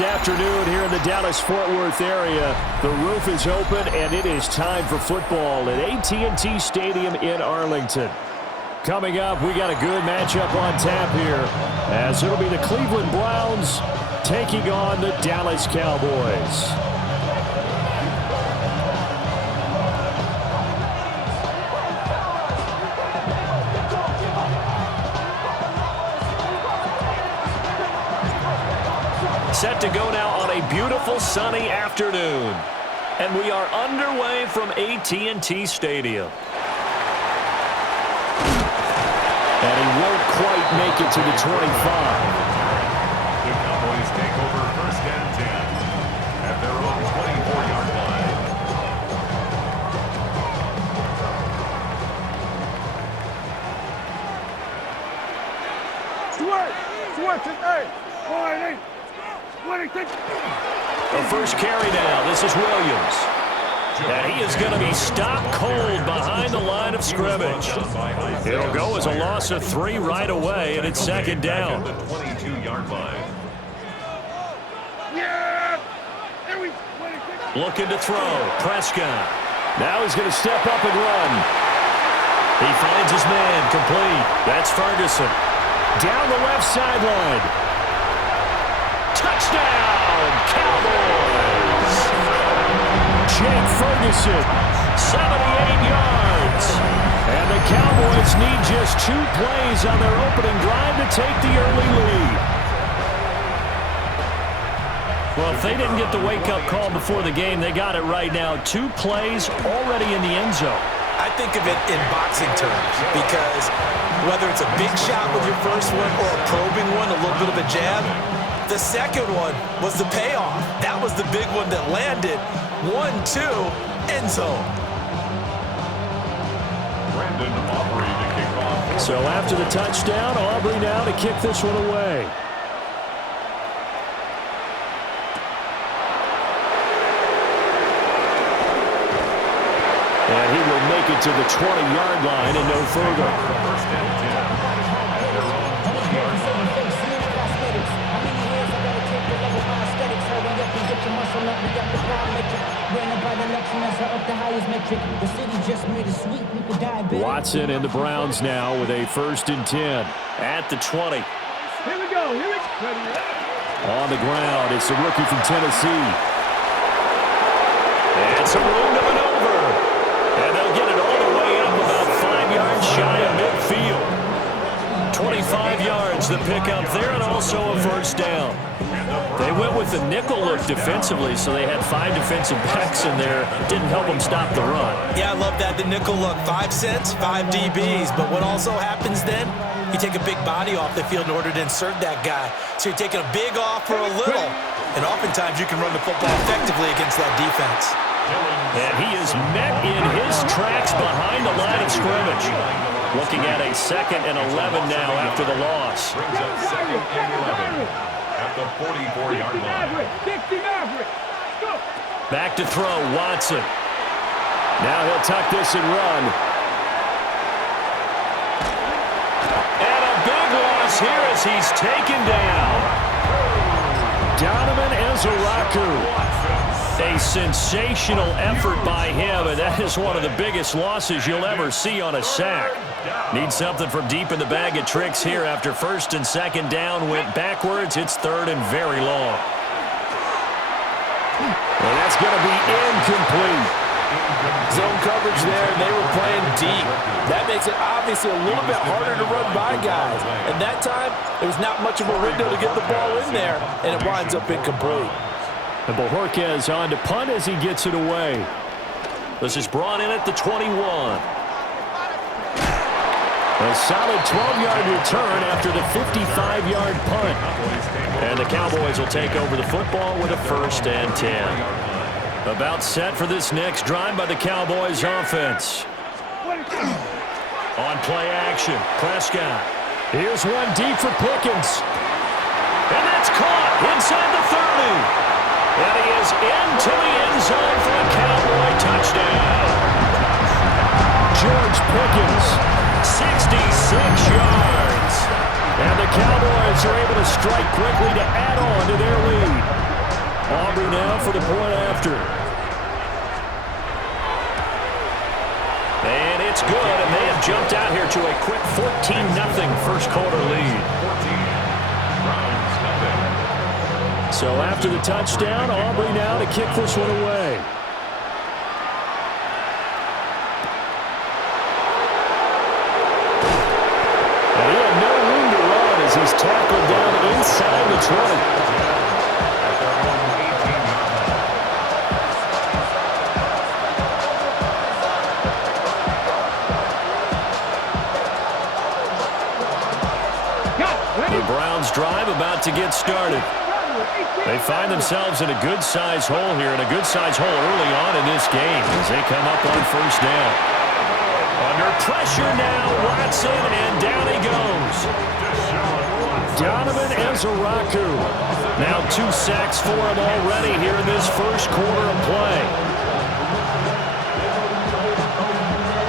Afternoon here in the Dallas-Fort Worth area. The roof is open, and it is time for football at AT&T Stadium in Arlington. Coming up, we got a good matchup on tap here, as it'll be the Cleveland Browns taking on the Dallas Cowboys. Set to go now on a beautiful sunny afternoon. And we are underway from AT&T Stadium. And he won't quite make it to the 25. The Cowboys take over first and 10 at their own 24-yard line. The first carry now. This is Williams. And he is going to be stopped cold behind the line of scrimmage. It'll go as a loss of 3 right away, and it's second down. The 22-yard line. Looking to throw. Prescott. Now he's going to step up and run. He finds his man complete. That's Ferguson. Down the left sideline. Touchdown, Cowboys! Jake Ferguson, 78 yards. And the Cowboys need just 2 plays on their opening drive to take the early lead. Well, if they didn't get the wake-up call before the game, they got it right now. 2 plays already in the end zone. I think of it in boxing terms because whether it's a big shot with your first one or a probing one, a little bit of a jab, the second one was the payoff. That was the big one that landed. 1-2, end zone. Brandon Aubrey to kick off. So after the touchdown, Aubrey now to kick this one away. And he will make it to the 20-yard line and no further. First and 10 at their own 20-yard line. Watson and the Browns now with a first and 10 at the 20. Here we go. On the ground, it's the rookie from Tennessee. And some room to maneuver. And they'll get it all the way up about 5 yards shy of midfield. 25 yards the pickup there, and also a first down. They went with the nickel look defensively, so they had 5 defensive backs in there. Didn't help them stop the run. Yeah, I love that, the nickel look. 5 cents, 5 DBs. But what also happens then, you take a big body off the field in order to insert that guy. So you're taking a big off for a little. And oftentimes you can run the football effectively against that defense. And he is met in his tracks behind the line of scrimmage. Looking at a 2nd and 11 now after the loss. Brings up 2nd and 11 at the 44-yard line. Back to throw, Watson. Now he'll tuck this and run. And a big loss here as he's taken down. Donovan Ezeraku. A sensational effort by him, and that is one of the biggest losses you'll ever see on a sack. Need something from deep in the bag of tricks here after 1st and 2nd down. Went backwards. It's 3rd and very long. And that's going to be incomplete. Zone coverage there, and they were playing deep. That makes it obviously a little bit harder to run by guys. And that time, there was not much of a window to get the ball in there, and it winds up incomplete. And Bojorquez on to punt as he gets it away. This is brought in at the 21. A solid 12-yard return after the 55-yard punt. And the Cowboys will take over the football with a 1st and 10. About set for this next drive by the Cowboys offense. On play action, Prescott. Here's one deep for Pickens. And that's caught inside the 30. And he is into the end zone for a Cowboy touchdown. George Pickens, 66 yards. And the Cowboys are able to strike quickly to add on to their lead. Aubrey now for the point after. And it's good, and they have jumped out here to a quick 14-0 first quarter lead. So after the touchdown, Aubrey now to kick this one away. And he had no room to run as he's tackled down inside the 20. The Browns drive about to get started. They find themselves in a good-sized hole here, and a good-sized hole early on in this game as they come up on first down. Under pressure now, Watson, and down he goes. Donovan Ezeraku. Now 2 sacks for him already here in this first quarter of play.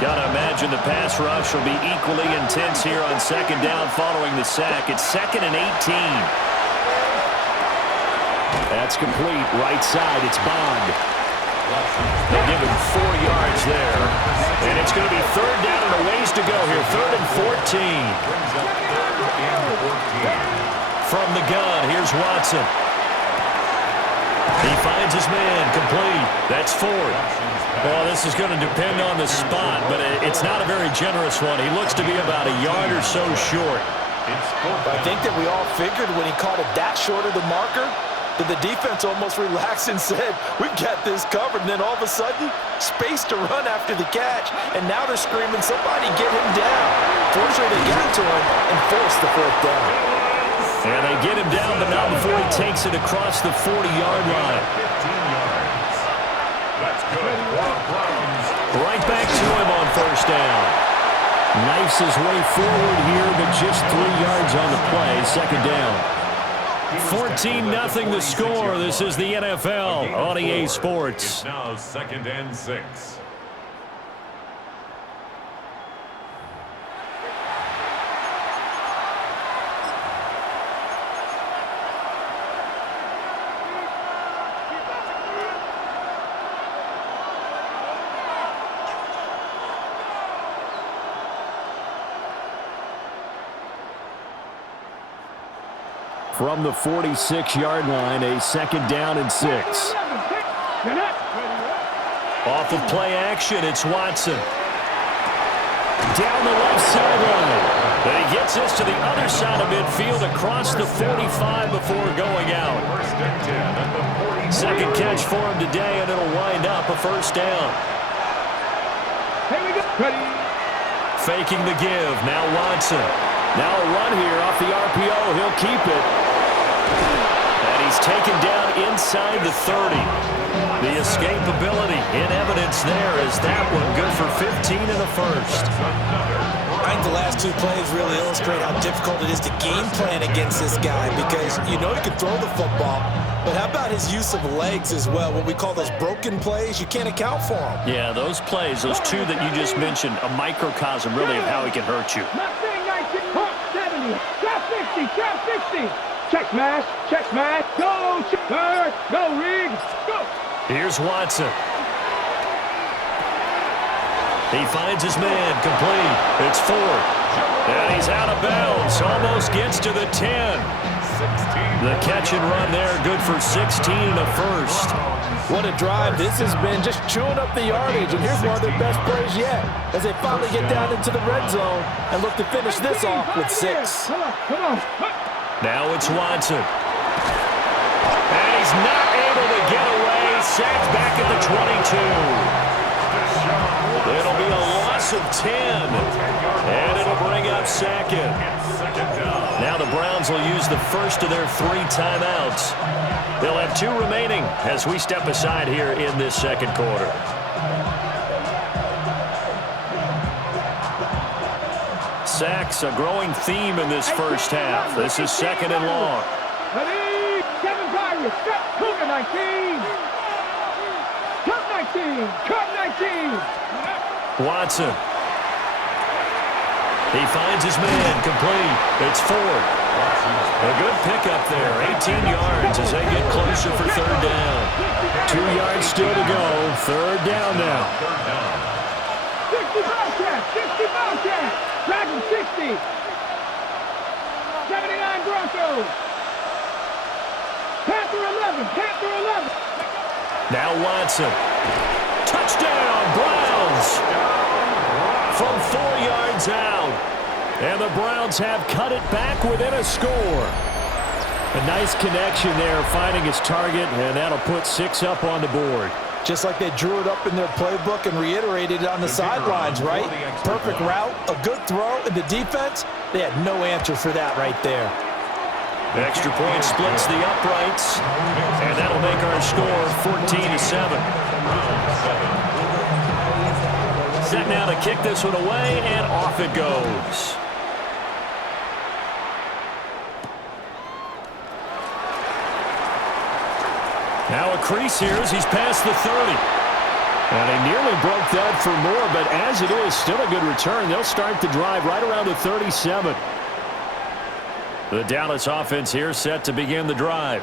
Gotta imagine the pass rush will be equally intense here on second down following the sack. It's 2nd and 18. That's complete. Right side, it's Bond. They give him 4 yards there. And it's going to be third down and a ways to go here. 3rd and 14. From the gun, here's Watson. He finds his man, complete. That's Ford. Well, this is going to depend on the spot, but it's not a very generous one. He looks to be about a yard or so short. I think that we all figured when he caught it that short of the marker, that the defense almost relaxed and said, we've got this covered. And then all of a sudden, space to run after the catch. And now they're screaming, somebody get him down. Fortunately, they got to him and forced the 4th down. And they get him down, but not before he takes it across the 40-yard line. 15 yards. That's good. Right back to him on first down. Knifes his way forward here, but just 3 yards on the play. Second down. 14-0 the score. This is the NFL on EA Sports. It's now 2nd and 6. From the 46-yard line, a 2nd down and 6. Off of play action, it's Watson. Down the left sideline. But he gets this to the other side of midfield across the 45 before going out. 2nd catch for him today, and it'll wind up a first down. Faking the give. Now Watson. Now a run here off the RPO. He'll keep it. And he's taken down inside the 30. The escapability in evidence there is that one good for 15 in the first. I think the last 2 plays really illustrate how difficult it is to game plan against this guy because you know he can throw the football, but how about his use of legs as well? What we call those broken plays, you can't account for them. Yeah, those plays, those 2 that you just mentioned, a microcosm really of how he can hurt you. 70, trap 60, trap 60. Check smash, go, third, go, Riggs, go. Here's Watson. He finds his man, complete. It's Ford. And he's out of bounds, almost gets to the 10. The catch and run there, good for 16 and a first. What a drive. This has been just chewing up the yardage, and here's one of their best plays yet as they finally get down into the red zone and look to finish this off with 6. Come on. Now it's Watson. And he's not able to get away. Sacked back at the 22. It'll be a loss of 10. And it'll bring up 2nd. Now the Browns will use the first of their 3 timeouts. They'll have 2 remaining as we step aside here in this second quarter. Sacks, a growing theme in this first half. This is 2nd and long. Ready, Kevin Byron, step, Cougar 19. Cut 19, cut 19. Watson. He finds his man, complete. It's Ford. A good pickup there, 18 yards as they get closer for third down. 2 yards still to go, third down now. 60 Bobcat, 60 Bobcat, Dragon 60. 79 Broncos. Panther 11, Panther 11. Now Watson. Touchdown, Browns. From 4 yards out. And the Browns have cut it back within a score. A nice connection there, finding his target, and that'll put 6 up on the board. Just like they drew it up in their playbook and reiterated it on the sidelines, right? Perfect route, a good throw, and the defense, they had no answer for that right there. The extra point splits the uprights, and that'll make our score 14-7. Set now to kick this one away, and off it goes. Now a crease here as he's past the 30. And they nearly broke that for more, but as it is, still a good return. They'll start the drive right around the 37. The Dallas offense here set to begin the drive.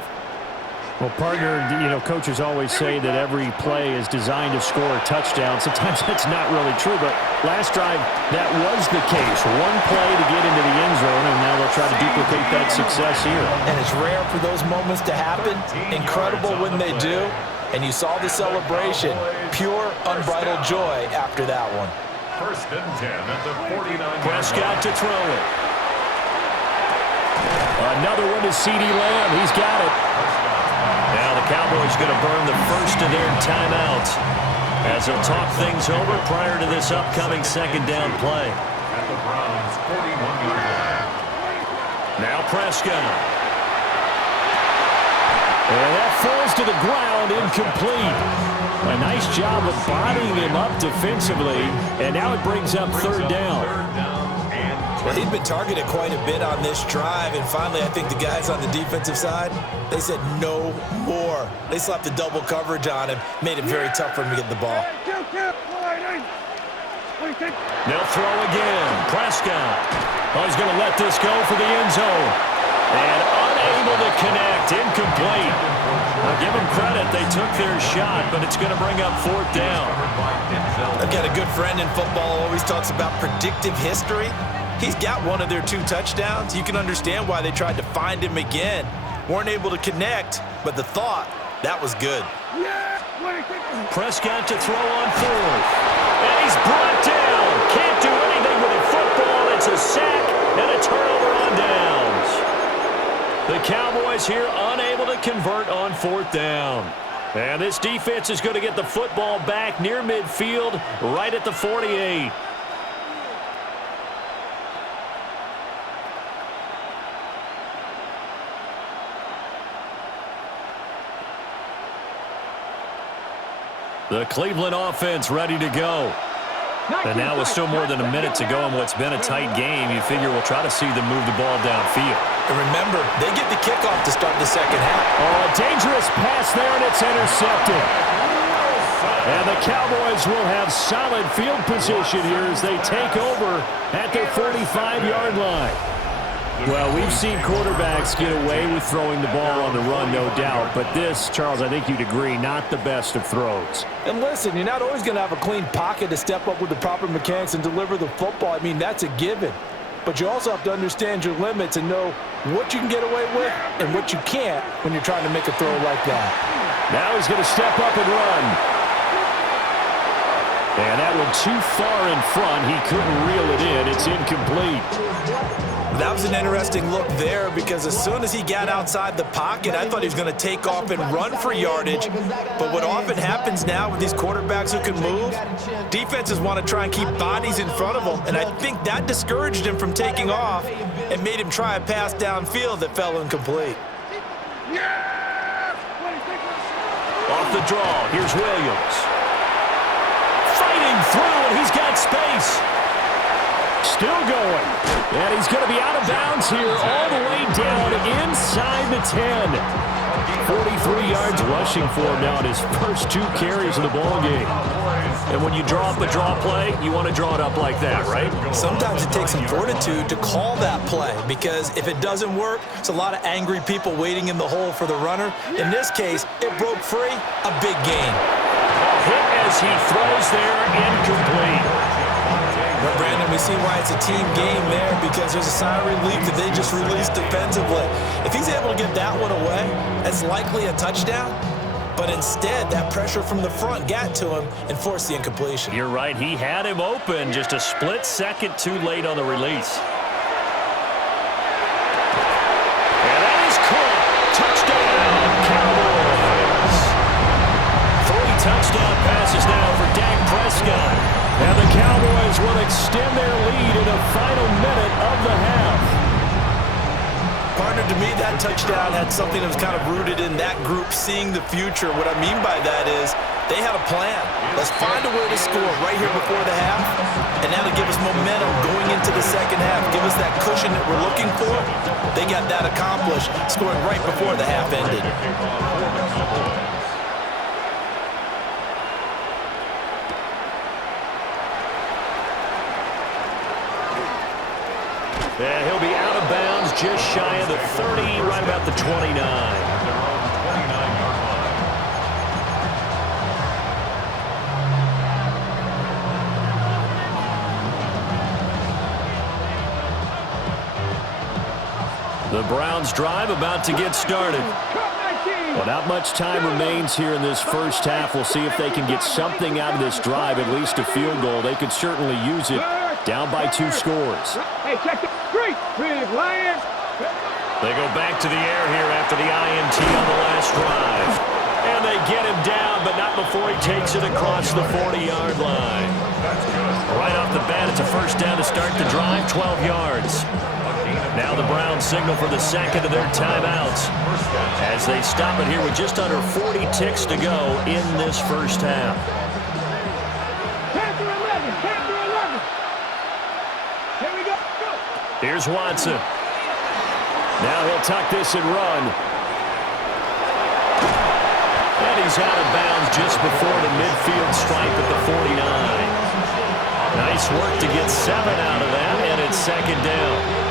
Well, partner, coaches always say that every play is designed to score a touchdown. Sometimes that's not really true, but last drive, that was the case. One play to get into the end zone, and now they'll try to duplicate that success here. And it's rare for those moments to happen. Incredible when they do. And you saw the celebration. Pure, unbridled joy after that one. First and 10 at the 49. Prescott to throw it. Another one to CeeDee Lamb. He's got it. Now the Cowboys going to burn the first of their timeouts as they'll talk things over prior to this upcoming second down play. At the Browns' 41-yard line. Now Prescott. And that falls to the ground, incomplete. A nice job of bodying him up defensively, and now it brings up third down. Well, he'd been targeted quite a bit on this drive, and finally I think the guys on the defensive side, they said no more. They slapped the double coverage on him, made it very tough for him to get the ball. They'll throw again. Prescott. Oh, he's going to let this go for the end zone. And unable to connect. Incomplete. Now give them credit. They took their shot, but it's going to bring up fourth down. I've got a good friend in football, always talks about predictive history. He's got one of their 2 touchdowns. You can understand why they tried to find him again. Weren't able to connect, but the thought, that was good. Prescott to throw on fourth. And he's brought down. Can't do anything with a football. It's a sack and a turnover on downs. The Cowboys here unable to convert on fourth down. And this defense is going to get the football back near midfield, right at the 48. The Cleveland offense ready to go. And now with still more than a minute to go in what's been a tight game, you figure we'll try to see them move the ball downfield. And remember, they get the kickoff to start the second half. Oh, a dangerous pass there, and it's intercepted. And the Cowboys will have solid field position here as they take over at their 45-yard line. Well, we've seen quarterbacks get away with throwing the ball on the run, no doubt. But this, Charles, I think you'd agree, not the best of throws. And listen, you're not always going to have a clean pocket to step up with the proper mechanics and deliver the football. I mean, that's a given. But you also have to understand your limits and know what you can get away with and what you can't when you're trying to make a throw like that. Now he's going to step up and run. And that one too far in front. He couldn't reel it in. It's incomplete. That was an interesting look there because as soon as he got outside the pocket, I thought he was going to take off and run for yardage. But what often happens now with these quarterbacks who can move, defenses want to try and keep bodies in front of them. And I think that discouraged him from taking off and made him try a pass downfield that fell incomplete. Off the draw, here's Williams. Fighting through, and he's got space. Still going. And he's going to be out of bounds here all the way down inside the 10. 43 yards rushing for him now in his first 2 carries of the ball game. And when you draw up a draw play, you want to draw it up like that, right? Sometimes it takes some fortitude to call that play because if it doesn't work, it's a lot of angry people waiting in the hole for the runner. In this case, it broke free, a big gain. Hit as he throws there, incomplete. But, Brandon, we see why it's a team game there because there's a sigh of relief that they just released defensively. If he's able to get that one away, that's likely a touchdown. But instead, that pressure from the front got to him and forced the incompletion. You're right. He had him open just a split second too late on the release. And that is caught. Touchdown, Cowboys. 3 touchdown passes now for Dak Prescott. And the Cowboys will extend their lead in the final minute of the half. Partner, to me, that touchdown had something that was kind of rooted in that group seeing the future. What I mean by that is they had a plan. Let's find a way to score right here before the half, and that'll give us momentum going into the second half, give us that cushion that we're looking for. They got that accomplished, scoring right before the half ended. And he'll be out of bounds just shy of the 30, right about the 29. The Browns drive about to get started. Well, not much time remains here in this first half. We'll see if they can get something out of this drive, at least a field goal. They could certainly use it. Down by 2 scores. Hey, check the street. Big Lions. They go back to the air here after the INT on the last drive. And they get him down, but not before he takes it across the 40-yard line. Right off the bat, it's a first down to start the drive, 12 yards. Now the Browns signal for the second of their timeouts as they stop it here with just under 40 ticks to go in this first half. Chapter 11. Chapter 11. Here we go. Go. Here's Watson. Now he'll tuck this and run. And he's out of bounds just before the midfield stripe at the 49. Nice work to get 7 out of that, and it's second down.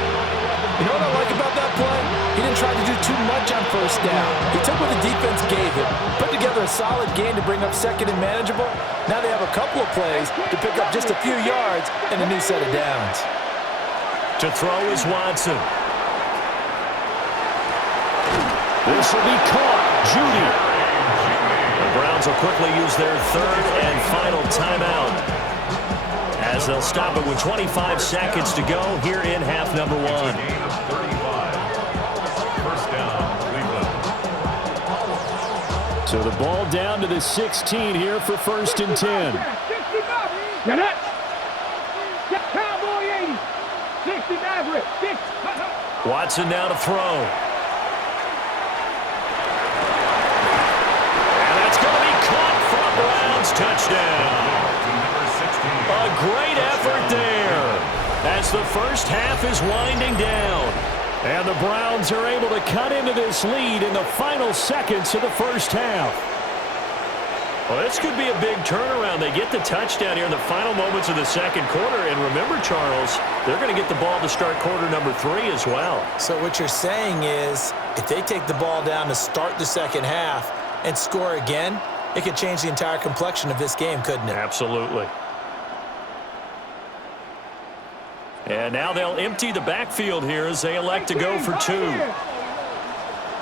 You know what I like about that play? He didn't try to do too much on first down. He took what the defense gave him, put together a solid game to bring up second and manageable. Now they have a couple of plays to pick up just a few yards and a new set of downs. To throw is Watson. This will be caught. Judy. The Browns will quickly use their third and final timeout as they'll stop it with 25 seconds to go here in half number 1. First down, Cleveland. So the ball down to the 16 here for first and 10. Get it. Get Cowboy 80. 69 Rick. 6. Watson now to throw. And that's going to be caught for a Browns touchdown. A great effort there as the first half is winding down. And the Browns are able to cut into this lead in the final seconds of the first half. Well, this could be a big turnaround. They get the touchdown here in the final moments of the second quarter. And remember, Charles, they're going to get the ball to start quarter number 3 as well. So what you're saying is if they take the ball down to start the second half and score again, it could change the entire complexion of this game, couldn't it? Absolutely. And now they'll empty the backfield here as they elect to go for 2.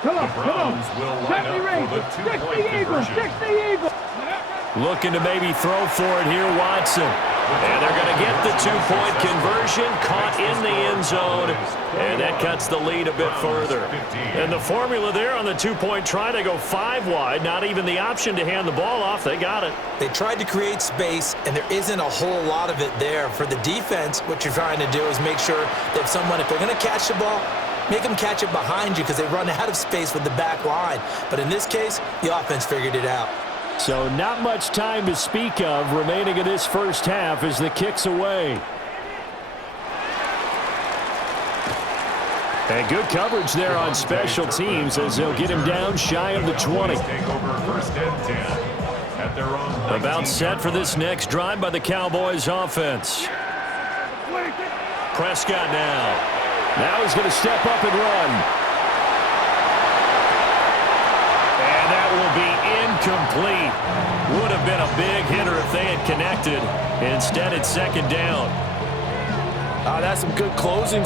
Come on, come on. Will line up for the 2-point conversion. 60 Eagles. Looking to maybe throw for it here, Watson. And they're going to get the 2-point conversion, caught in the end zone, and that cuts the lead a bit further. And the formula there on the 2-point try, they go 5 wide, not even the option to hand the ball off. They got it. They tried to create space, and there isn't a whole lot of it there. For the defense, what you're trying to do is make sure that someone, if they're going to catch the ball, make them catch it behind you because they run out of space with the back line. But in this case, the offense figured it out. So not much time to speak of remaining in this first half as the kick's away. And good coverage there on special teams as they'll get him down shy of the 20. Take over first and 10 at their own 19. About set for this next drive by the Cowboys offense. Prescott now. Now he's going to step up and run. And that will be incomplete. Would have been a big hitter if they had connected. Instead, it's second down. That's some good closing.